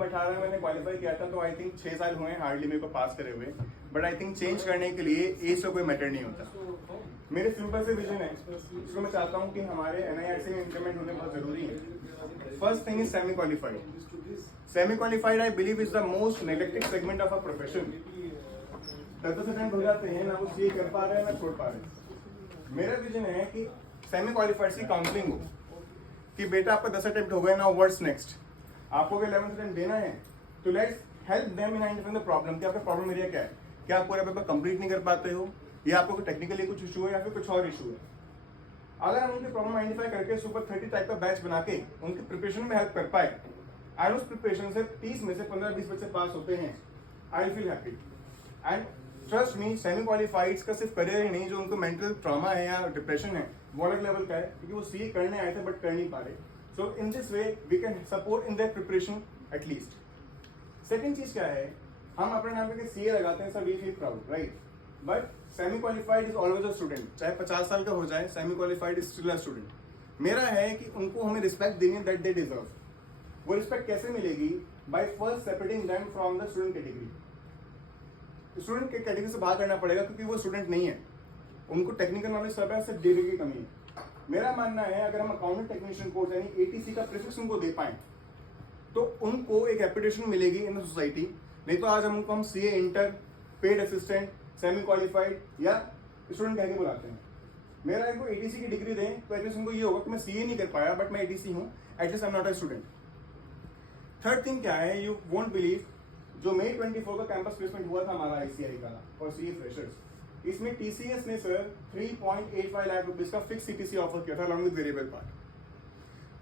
2018 में मैंने क्वालिफाई किया था, तो आई थिंक 6 साल हुए हैं हार्डली मेरे को पास करे हुए। बट आई थिंक चेंज करने के लिए एज का कोई मैटर नहीं होता। मेरे सिंपल से विजन है, इसको मैं चाहता हूँ कि हमारे NIRC में इंप्लीमेंट होने बहुत जरूरी है। First thing is semi qualified. Semi qualified I believe is the most neglected segment of a profession. 10% हो जाते हैं ना, वो सीए कर पा रहे हैं ना छोड़ पा रहे हैं। मेरा विजन है कि सेमी क्वालिफाइड से काउंसलिंग हो कि बेटा आपका 10 अटेम्प्ट हो गए ना, व्हाट्स नेक्स्ट। आपको अगर 11th अटेम्प्ट देना है तो let's help them in identifying the problem कि आपका प्रॉब्लम एरिया क्या है। क्या आप पूरा पेपर कंप्लीट नहीं कर पाते हो, या आपको टेक्निकली कुछ इशू है, या फिर कुछ और इशू है। अगर हम उनकी प्रॉब्लम आइडेंटिफाई करके सुपर 30 टाइप का बैच बना के उनकी प्रिपरेशन में हेल्प कर पाए, एंड उस प्रिपरेशन से 30 में से 15-20 बच्चे पास होते हैं, I feel happy. And trust me, semi qualified का सिर्फ करियर ही नहीं, जो उनको मेंटल ट्रॉमा है या डिप्रेशन है वो अलग लेवल का है, क्योंकि वो सीए करने आए थे बट कर नहीं पा रहे। So in this way we can support in their preparation at least. Second चीज क्या है, हम अपने नाम पे सीए लगाते हैं, sir we feel proud, right. But semi qualified is always a student, चाहे 50 साल का हो जाए, semi qualified is still a student. मेरा है कि उनको हमें रिस्पेक्ट देनी है दैट दे डिजर्व। वो रिस्पेक्ट कैसे मिलेगी? By first separating them from the student category. Student के कैटेगरी से बाहर करना पड़ेगा, क्योंकि वो स्टूडेंट नहीं है, उनको टेक्निकल नॉलेज सब है, सिर्फ डिग्री की कमी है। मेरा मानना है अगर हम अकाउंटिंग टेक्नीशियन कोर्स यानी ATC का प्रीफिक्स उनको दे पाए तो उनको एक रेपुटेशन मिलेगी इन द सोसाइटी। नहीं तो आज हम CA inter, paid assistant, semi qualified या स्टूडेंट कह के बुलाते हैं। मेरा इनको ATC की डिग्री दें तो एटलीस्ट उनको ये होगा कि मैं सीए नहीं कर पाया बट मैं ATC हूँ, at least I am not a student. Third thing क्या है, यू वोंट बिलीव, जो May 24 का कैंपस प्लेसमेंट हुआ था हमारा ICI का और सीए फ्रेशर्स, इसमें TCS ने सर 3.85 लाख रुपीज का फिक्स CTC ऑफर किया था अलॉन्ग विद वेरिएबल पार्ट।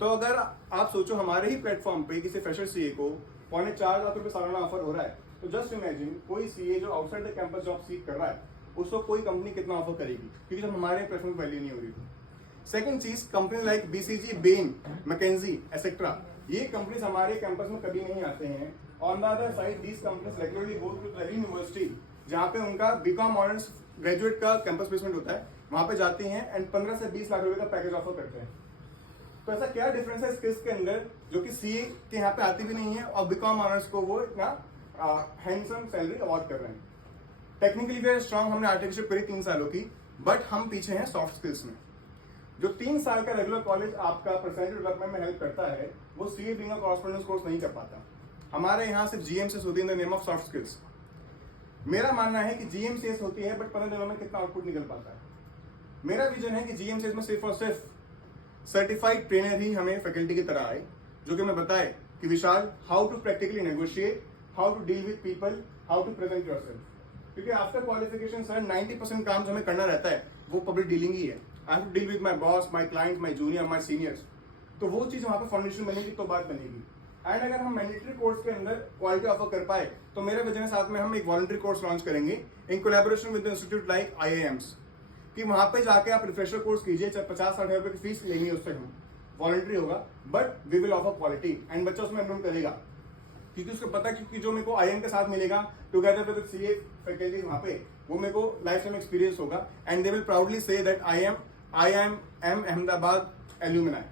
तो अगर आप सोचो हमारे ही प्लेटफॉर्म पे किसी फ्रेशर सीए को 4.5 लाख रुपए सालाना ऑफर हो रहा है, तो जस्ट इमेजिन कोई सीए जो आउटसाइड द कैंपस जॉब सीख कर रहा है उसको कोई कंपनी कितना ऑफर करेगी, क्योंकि जब हमारे प्लेटफॉर्म वैल्यू नहीं हो रही थी। सेकंड चीज, company like BCG, Bain, McKinsey etcetera, ये कंपनीज हमारे कैंपस में कभी नहीं आते हैं। On the other side these companies regularly go to Delhi university, जहाँ पे उनका BCom ऑनर्स ग्रेजुएट का कैंपस प्लेसमेंट होता है, वहां पे जाती हैं एंड 15 से 20 लाख रुपए का पैकेज ऑफर करते हैं। तो ऐसा क्या डिफरेंस है स्किल्स के अंदर, जो कि सीए के यहाँ पे आती भी नहीं है और BCom ऑनर्स को वो इतना हैंडसम सैलरी अवार्ड कर रहे हैं। टेक्निकली वी आर स्ट्रांग, हमने आर्टिफिशियल करी 3 सालों की, बट हम पीछे हैं सॉफ्ट स्किल्स में। जो 3 साल का रेगुलर कॉलेज आपका पर्सनैलिटी डेवलपमेंट में हेल्प करता है, वो CA being a correspondence course नहीं कर पाता। हमारे यहाँ सिर्फ GMCS होती है in the name of soft skills. मेरा मानना है कि GMCS होती है बट 15 दिनों में कितना आउटपुट निकल पाता है। मेरा विजन है कि GMCS में सिर्फ और सिर्फ सर्टिफाइड ट्रेनर ही हमें फैकल्टी की तरह आए, जो कि मैं बताए कि Vishal how to practically negotiate, how to deal with people, how to present yourself. क्योंकि आफ्टर क्वालिफिकेशन सर 90% काम जो हमें करना रहता है वो पब्लिक डीलिंग ही है। I have to deal with my boss, my client, my junior, my seniors. तो वो चीज वहां पे फाउंडेशन बनेगी तो बात बनेगी। एंड अगर हम मैंडेटरी कोर्स के अंदर क्वालिटी ऑफर कर पाए तो मेरा विजन है साथ में हम एक वॉलंटरी कोर्स लॉन्च करेंगे in collaboration with institute like IIMs, कि वहां पे जाके आप रिफ्रेशर कोर्स कीजिए, चाहे 50-60 रुपए की फीस लेनी है उससे, हम वॉलंटरी होगा but we will offer quality and बच्चा उसमें एनरोल करेगा, क्योंकि उसको पता कि जो मेरे को IIM के साथ मिलेगा टुगेदर विद सीए फैकल्टी वहां पे, वो मेरे को लाइफ टाइम एक्सपीरियंस होगा and they will proudly say that I am Ahmedabad alumni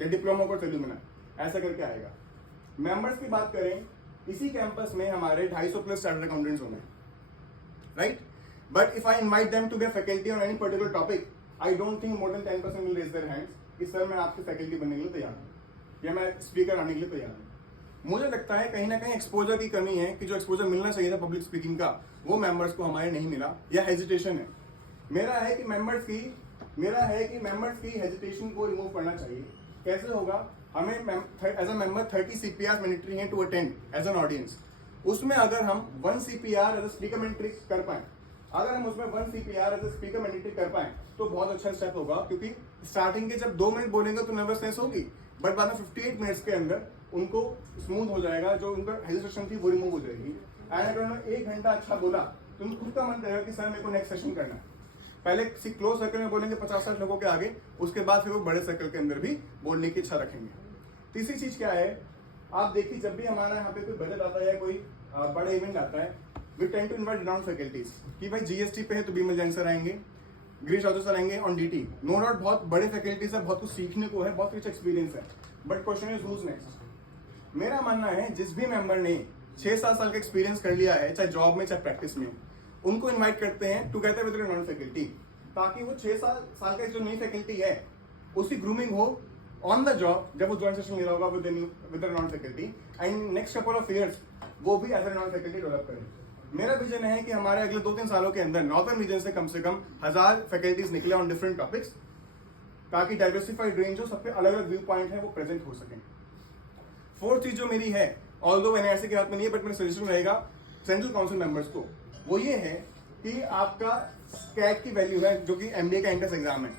या डिप्लोमा कोर्स एल्यूमिनाई, ऐसा करके आएगा। मेंबर्स की बात करें, इसी कैंपस में हमारे 250 प्लस चार्टर्ड अकाउंटेंट्स होंगे, right. But if I invite them to be a faculty on any particular topic, I don't think more than 10% will raise their hands कि सर मैं आपकी फैकल्टी बनने के लिए तैयार हूँ या मैं स्पीकर आने के लिए तैयार हूँ। मुझे लगता है कहीं ना कहीं एक्सपोजर की कमी है, कि जो एक्सपोजर मिलना चाहिए था पब्लिक स्पीकिंग का वो मेंबर्स को हमारे नहीं मिला, या हेजिटेशन है। मेरा है कि मेंबर्स की हेजिटेशन को रिमूव करना चाहिए। कैसे होगा? हमें as a member 30 CPR mandatory है to attend as an audience. उसमें अगर हम 1 CPR as a speaker mandatory कर पाए, अगर हम उसमें 1 CPR as a speaker mandatory कर पाए तो बहुत अच्छा स्टेप होगा, क्योंकि स्टार्टिंग के जब 2 मिनट बोलेंगे तो नर्वसनेस होगी, बट बाद में 58 मिनट्स के अंदर उनको स्मूथ हो जाएगा, जो उनका हेजिटेशन थी वो रिमूव हो जाएगी। एंड अगर उन्होंने 1 घंटा अच्छा बोला तो उनको खुद का मन करेगा कि सर मेरे को नेक्स्ट सेशन करना है। पहले किसी क्लोज सर्कल में बोलेंगे 50-60 लोगों के आगे, उसके बाद फिर वो बड़े सर्कल के अंदर भी बोलने की इच्छा रखेंगे। तीसरी चीज क्या है, आप देखिए जब भी हमारा यहाँ पे कोई बजट आता है या कोई बड़ा इवेंट आता है, we tend to invite renowned faculties कि भाई GST पे है तो बीमल जैन सर आएंगे, गिरीश राजू सर आएंगे ऑन DT। नो डाउट बहुत बड़े फैकल्टीज है, बहुत कुछ सीखने को है, बहुत कुछ एक्सपीरियंस है, but question is who's next. मेरा मानना है जिस भी मेंबर ने 6-7 साल का एक्सपीरियंस कर लिया है, चाहे जॉब में चाहे प्रैक्टिस में, उनको इन्वाइट करते हैं टुगेदर विद नॉन फैकल्टी, ताकि वो 6 साल का जो नई फैकल्टी है उसकी ग्रूमिंग हो ऑन द जॉब, जब वो ज्वाइंट सेशन ले रहा होगा with non faculty, and next couple of years वो भी as a non faculty develop करें। मेरा विजन है कि हमारे अगले 2-3 सालों के अंदर नॉर्थन रीजन से कम 1000 फैकल्टीज निकले ऑन डिफरेंट टॉपिक्स, ताकि डाइवर्सिफाइड रेंज हो, सबके अलग अलग व्यू पॉइंट है वो प्रेजेंट हो सकें। फोर्थ चीज जो मेरी है, ऑल्दो एनआईआरसी के हाथ में नहीं है, बट मेरा सजेशन रहेगा सेंट्रल काउंसिल मेंबर्स को, वो ये है कि आपका कैट की वैल्यू है जो कि एमबीए का एंट्रेंस एग्जाम है,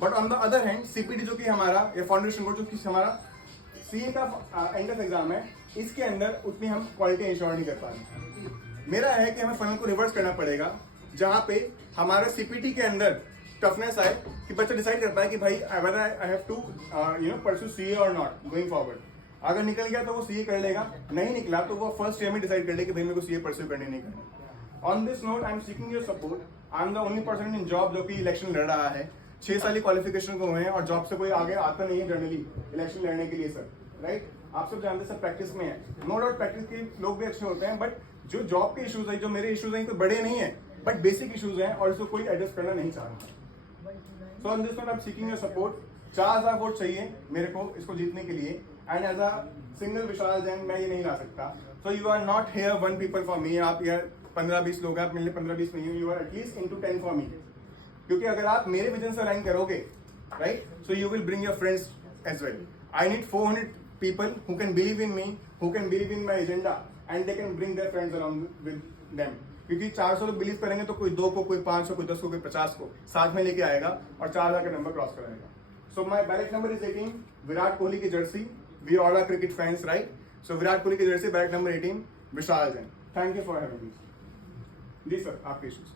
but on the other hand CPT जो कि हमारा या फाउंडेशन कोर्स जो कि हमारा सीए का एंट्रेंस एग्जाम है, इसके अंदर उतनी हम क्वालिटी इंश्योर नहीं कर पा रहे। मेरा है कि हमें फनल को रिवर्स करना पड़ेगा, जहां पे हमारे सीपीटी के अंदर टफनेस आए कि बच्चा डिसाइड कर पाए कि भाई whether I have to pursue CA और नॉट गोइंग फॉरवर्ड। अगर निकल गया तो वो सीए कर लेगा, नहीं निकला तो वो फर्स्ट ईयर में डिसाइड कर ले कि भाई मेरे को सीए परस्यू करने नहीं करना। On this note I am seeking your support. I am the only person in job जो कि इलेक्शन लड़ रहा है। 6 साल की क्वालिफिकेशन को हुए हैं और जॉब से कोई आगे आता नहीं है जनरली इलेक्शन लड़ने के लिए सर, राइट? आप सब जानते हैं सर प्रैक्टिस में है, नो डाउट प्रैक्टिस के लोग भी अच्छे होते हैं, बट जो जॉब के इश्यूज है, जो मेरे इश्यूज हैं, तो बड़े नहीं है बट बेसिक इश्यूज हैं और इसको कोई एडजस्ट करना नहीं चाह रहा। So on this note I am seeking your support. 4000 vote चाहिए मेरे को इसको जीतने के लिए, and as a single Vishal Jain मैं ये नहीं ला सकता। So you are not here 1 people for me. आप यार 15-20 लोग हैं, आप मेरे लिए 15-20 नहीं हो, you are at least into 10 for me. क्योंकि अगर आप मेरे विजन से अलाइन करोगे, right, so you will bring your friends as well. I need 400 people who can believe in me, who can believe in my agenda, and they can bring their friends along with them. क्योंकि 400 लोग believe करेंगे तो कोई 2 को, कोई 5 को, कोई 10 को, कोई 50 को साथ में लेके आएगा और 4000 का नंबर क्रॉस कराएगा। So my ballot number is 18, Virat Kohli की jersey. We all are cricket fans, right? So Virat Kohli की jersey, ballot number 18, Vishal Jain. Thank you for having me. जी सर, आपके इश्यूज।